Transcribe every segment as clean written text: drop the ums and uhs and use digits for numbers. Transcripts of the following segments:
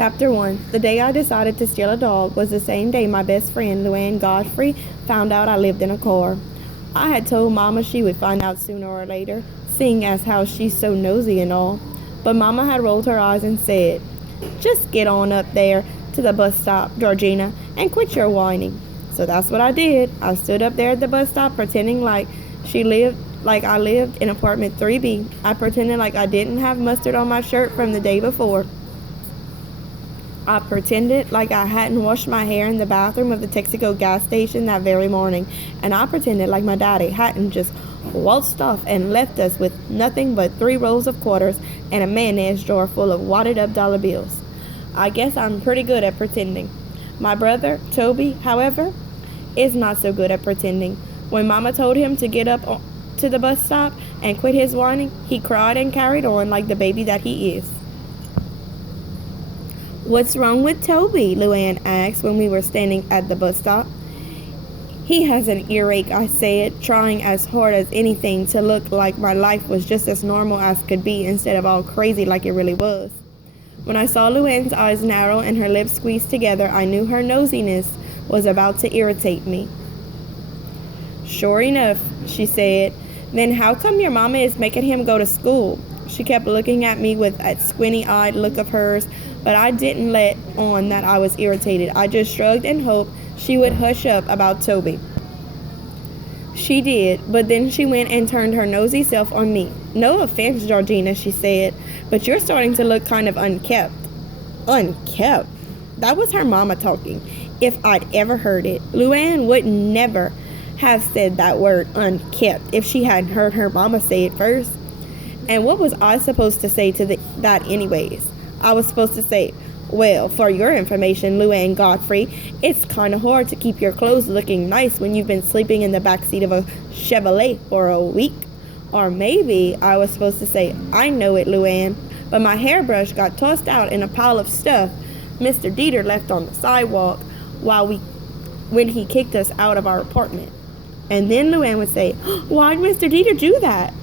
Chapter 1. The day I decided to steal a dog was the same day my best friend, Luann Godfrey, found out I lived in a car. I had told Mama she would find out sooner or later, seeing as how she's so nosy and all. But Mama had rolled her eyes and said, "Just get on up there to the bus stop, Georgina, and quit your whining." So that's what I did. I stood up there at the bus stop pretending like I lived in apartment 3B. I pretended like I didn't have mustard on my shirt from the day before. I pretended like I hadn't washed my hair in the bathroom of the Texaco gas station that very morning, and I pretended like my daddy hadn't just waltzed off and left us with nothing but 3 rolls of quarters and a mayonnaise jar full of wadded up dollar bills. I guess I'm pretty good at pretending. My brother, Toby, however, is not so good at pretending. When Mama told him to get up to the bus stop and quit his whining, he cried and carried on like the baby that he is. "What's wrong with Toby?" Luann asked when we were standing at the bus stop. "He has an earache," I said, trying as hard as anything to look like my life was just as normal as could be instead of all crazy like it really was. When I saw Luann's eyes narrow and her lips squeezed together, I knew her nosiness was about to irritate me. "Sure enough," she said. "Then how come your mama is making him go to school?" She kept looking at me with that squinty-eyed look of hers, but I didn't let on that I was irritated. I just shrugged and hoped she would hush up about Toby. She did, but then she went and turned her nosy self on me. "No offense, Georgina," she said, "but you're starting to look kind of unkept." Unkept? That was her mama talking, if I'd ever heard it. Luann would never have said that word, unkept, if she hadn't heard her mama say it first. And what was I supposed to say to that anyways? I was supposed to say, "Well, for your information, Luann Godfrey, it's kind of hard to keep your clothes looking nice when you've been sleeping in the backseat of a Chevrolet for a week." Or maybe I was supposed to say, "I know it, Luann, but my hairbrush got tossed out in a pile of stuff Mr. Dieter left on the sidewalk when he kicked us out of our apartment." And then Luann would say, "Why'd Mr. Dieter do that?"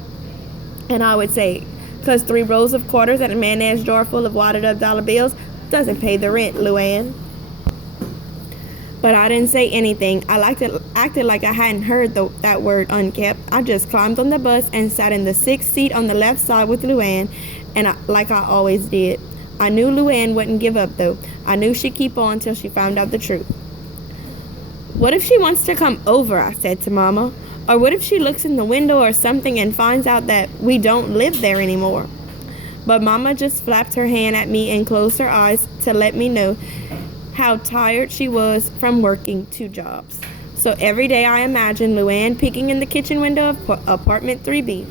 And I would say, "'Cause 3 rolls of quarters and a mayonnaise jar full of wadded up dollar bills doesn't pay the rent, Luann." But I didn't say anything. I acted like I hadn't heard that word, unkept. I just climbed on the bus and sat in the 6th seat on the left side with Luann, like I always did. I knew Luann wouldn't give up, though. I knew she'd keep on till she found out the truth. "What if she wants to come over?" I said to Mama. "Or what if she looks in the window or something and finds out that we don't live there anymore?" But Mama just flapped her hand at me and closed her eyes to let me know how tired she was from working 2 jobs. So every day I imagined Luann peeking in the kitchen window of apartment 3B.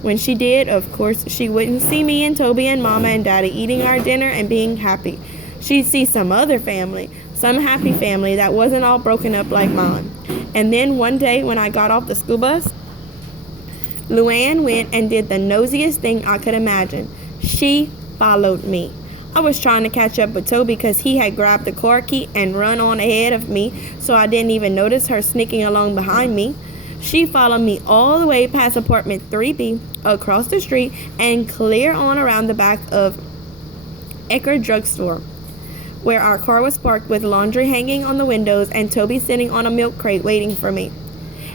When she did, of course, she wouldn't see me and Toby and Mama and Daddy eating our dinner and being happy. She'd see some other family, some happy family that wasn't all broken up like mine. And then one day when I got off the school bus, Luann went and did the nosiest thing I could imagine. She followed me. I was trying to catch up with Toby because he had grabbed the car key and run on ahead of me, so I didn't even notice her sneaking along behind me. She followed me all the way past apartment 3B, across the street, and clear on around the back of Eckerd Drugstore, where our car was parked with laundry hanging on the windows and Toby sitting on a milk crate waiting for me.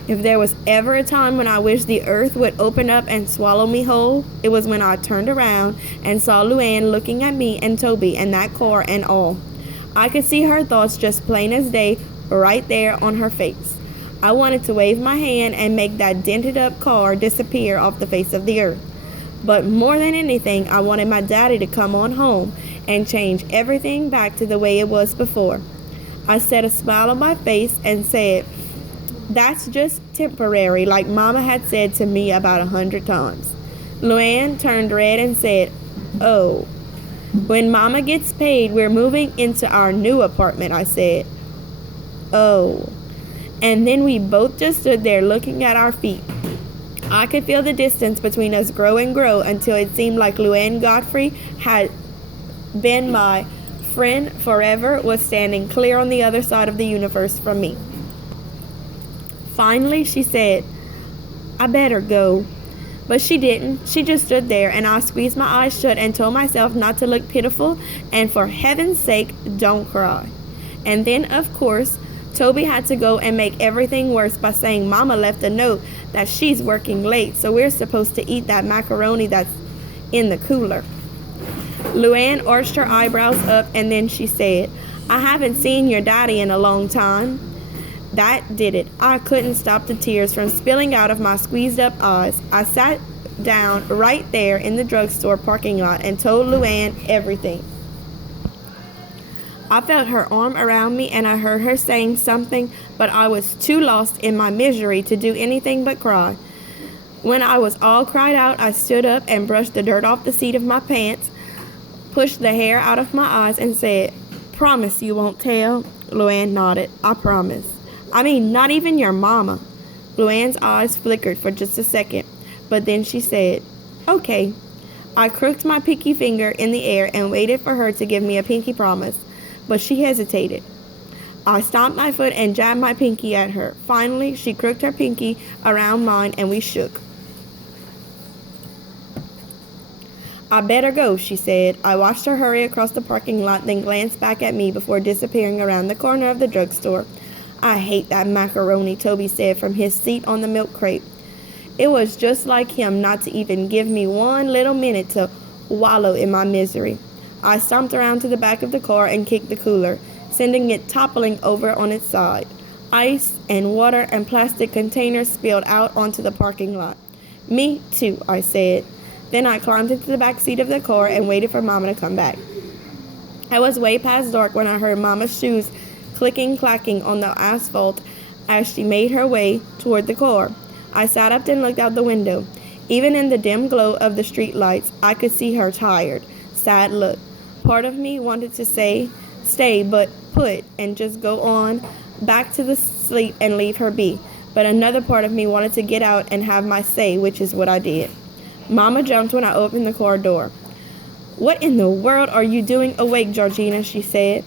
If there was ever a time when I wished the earth would open up and swallow me whole, it was when I turned around and saw Luann looking at me and Toby and that car and all. I could see her thoughts just plain as day right there on her face. I wanted to wave my hand and make that dented up car disappear off the face of the earth. But more than anything, I wanted my daddy to come on home and change everything back to the way it was before. I set a smile on my face and said, "That's just temporary," like Mama had said to me about 100 times. Luann turned red and said, "Oh, when Mama gets paid, we're moving into our new apartment," I said. "Oh." And then we both just stood there looking at our feet. I could feel the distance between us grow and grow until it seemed like Luann Godfrey had been my friend forever was standing clear on the other side of the universe from me. Finally, she said, "I better go." But she didn't. She just stood there, and I squeezed my eyes shut and told myself not to look pitiful and for heaven's sake, don't cry. And then, of course, Toby had to go and make everything worse by saying Mama left a note that she's working late, so we're supposed to eat that macaroni that's in the cooler. Luann arched her eyebrows up, and then she said, I haven't seen your daddy in a long time. That did it. I couldn't stop the tears from spilling out of my squeezed up eyes. I sat down right there in the drugstore parking lot and told Luann everything. I felt her arm around me and I heard her saying something, but I was too lost in my misery to do anything but cry. When I was all cried out, I stood up and brushed the dirt off the seat of my pants, pushed the hair out of my eyes, and said, Promise you won't tell? Luann nodded. I promise. I mean, not even your mama. Luann's eyes flickered for just a second, but then she said, Okay. I crooked my pinky finger in the air and waited for her to give me a pinky promise, but she hesitated. I stomped my foot and jabbed my pinky at her. Finally, she crooked her pinky around mine and we shook. I better go, she said. I watched her hurry across the parking lot, then glanced back at me before disappearing around the corner of the drugstore. I hate that macaroni, Toby said from his seat on the milk crate. It was just like him not to even give me one little minute to wallow in my misery. I stomped around to the back of the car and kicked the cooler, sending it toppling over on its side. Ice and water and plastic containers spilled out onto the parking lot. Me too, I said. Then I climbed into the back seat of the car and waited for Mama to come back. It was way past dark when I heard Mama's shoes clicking-clacking on the asphalt as she made her way toward the car. I sat up and looked out the window. Even in the dim glow of the street lights, I could see her tired, sad look. Part of me wanted to say, stay but put, and just go on back to the sleep and leave her be. But another part of me wanted to get out and have my say, which is what I did. Mama jumped when I opened the car door. What in the world are you doing awake, Georgina? She said.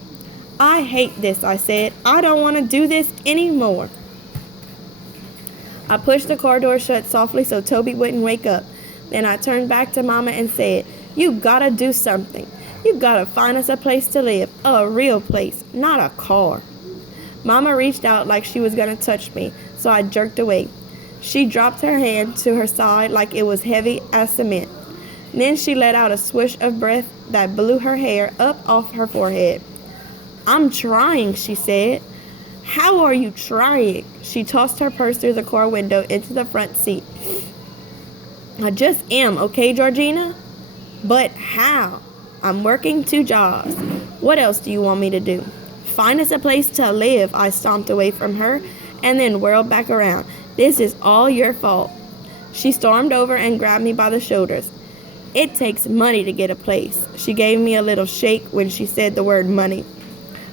I hate this, I said. I don't want to do this anymore. I pushed the car door shut softly so Toby wouldn't wake up. Then I turned back to Mama and said, You gotta do something. You gotta find us a place to live. A real place, not a car. Mama reached out like she was gonna touch me, so I jerked away. She dropped her hand to her side like it was heavy as cement. Then she let out a swish of breath that blew her hair up off her forehead. I'm trying, she said. How are you trying? She tossed her purse through the car window into the front seat. I just am, okay, Georgina? But how? I'm working 2 jobs. What else do you want me to do? Find us a place to live. I stomped away from her and then whirled back around. This is all your fault. She stormed over and grabbed me by the shoulders. It takes money to get a place. She gave me a little shake when she said the word money.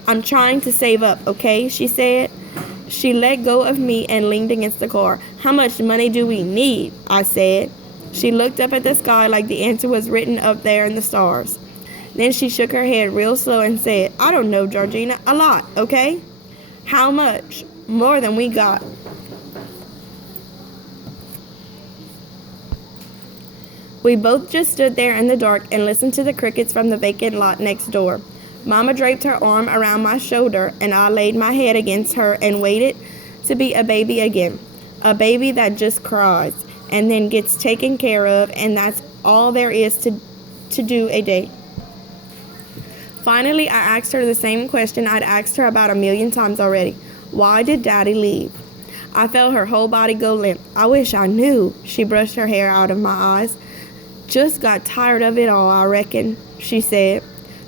I'm trying to save up, okay, she said. She let go of me and leaned against the car. How much money do we need? I said. She looked up at the sky like the answer was written up there in the stars. Then she shook her head real slow and said, I don't know, Georgina, a lot, okay? How much? More than we got. We both just stood there in the dark and listened to the crickets from the vacant lot next door. Mama draped her arm around my shoulder, and I laid my head against her and waited to be a baby again. A baby that just cries and then gets taken care of, and that's all there is to do a day. Finally, I asked her the same question I'd asked her about 1,000,000 times already. Why did Daddy leave? I felt her whole body go limp. I wish I knew. She brushed her hair out of my eyes. Just got tired of it all, I reckon, she said.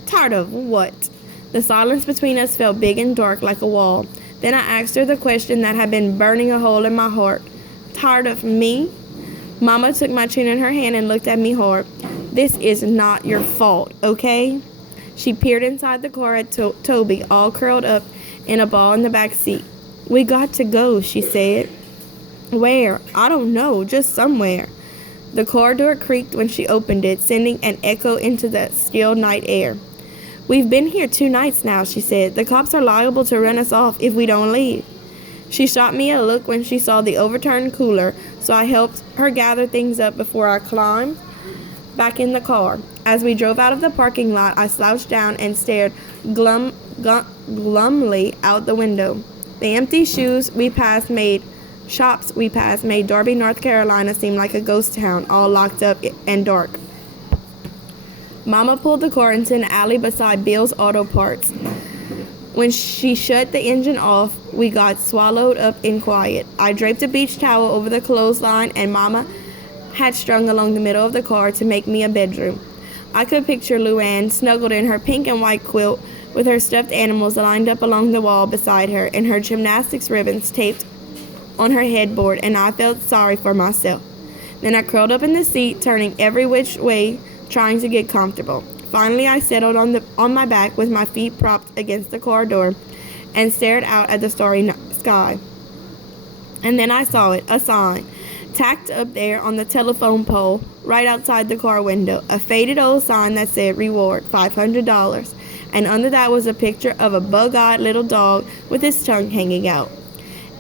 Tired of what? The silence between us felt big and dark like a wall. Then I asked her the question that had been burning a hole in my heart. Tired of me? Mama took my chin in her hand and looked at me hard. This is not your fault, okay? She peered inside the car at Toby, all curled up in a ball in the back seat. We got to go, she said. Where? I don't know, just somewhere. The car door creaked when she opened it, sending an echo into the still night air. We've been here 2 nights now, she said. The cops are liable to run us off if we don't leave. She shot me a look when she saw the overturned cooler, so I helped her gather things up before I climbed back in the car. As we drove out of the parking lot, I slouched down and stared glumly out the window. The empty shops we passed made Darby, North Carolina seem like a ghost town, all locked up and dark. Mama pulled the car into an alley beside Bill's Auto Parts. When she shut the engine off, we got swallowed up in quiet. I draped a beach towel over the clothesline, and Mama had strung along the middle of the car to make me a bedroom. I could picture Luann snuggled in her pink and white quilt with her stuffed animals lined up along the wall beside her and her gymnastics ribbons taped on her headboard, and I felt sorry for myself. Then I curled up in the seat, turning every which way, trying to get comfortable. Finally, I settled on my back with my feet propped against the car door and stared out at the starry sky. And then I saw it, a sign, tacked up there on the telephone pole right outside the car window, a faded old sign that said reward, $500, and under that was a picture of a bug-eyed little dog with his tongue hanging out.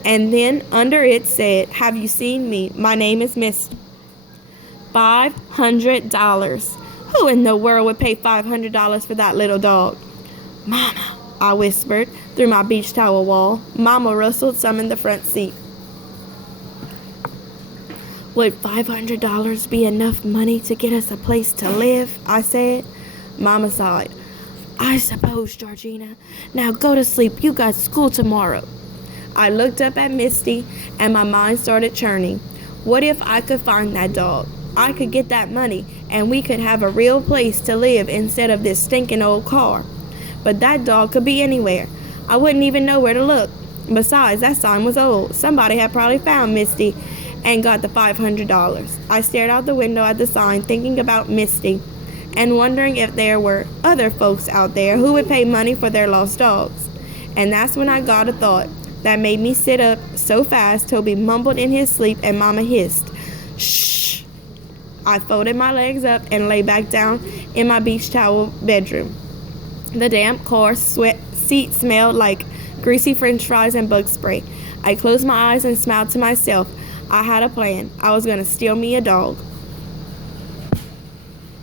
And then under it said, "Have you seen me? My name is Miss." $500. Who in the world would pay $500 for that little dog? "Mama," I whispered through my beach towel wall. Mama rustled some in the front seat. "Would $500 be enough money to get us a place to live?" I said. Mama sighed. "I suppose, Georgina. Now go to sleep. You got school tomorrow." I looked up at Misty, and my mind started churning. What if I could find that dog? I could get that money, and we could have a real place to live instead of this stinking old car. But that dog could be anywhere. I wouldn't even know where to look. Besides, that sign was old. Somebody had probably found Misty and got the $500. I stared out the window at the sign, thinking about Misty, and wondering if there were other folks out there who would pay money for their lost dogs. And that's when I got a thought that made me sit up so fast Toby mumbled in his sleep and Mama hissed, "Shh." I folded my legs up and lay back down in my beach towel bedroom. The damp car seat smelled like greasy french fries and bug spray. I closed my eyes and smiled to myself. I had a plan. I was going to steal me a dog.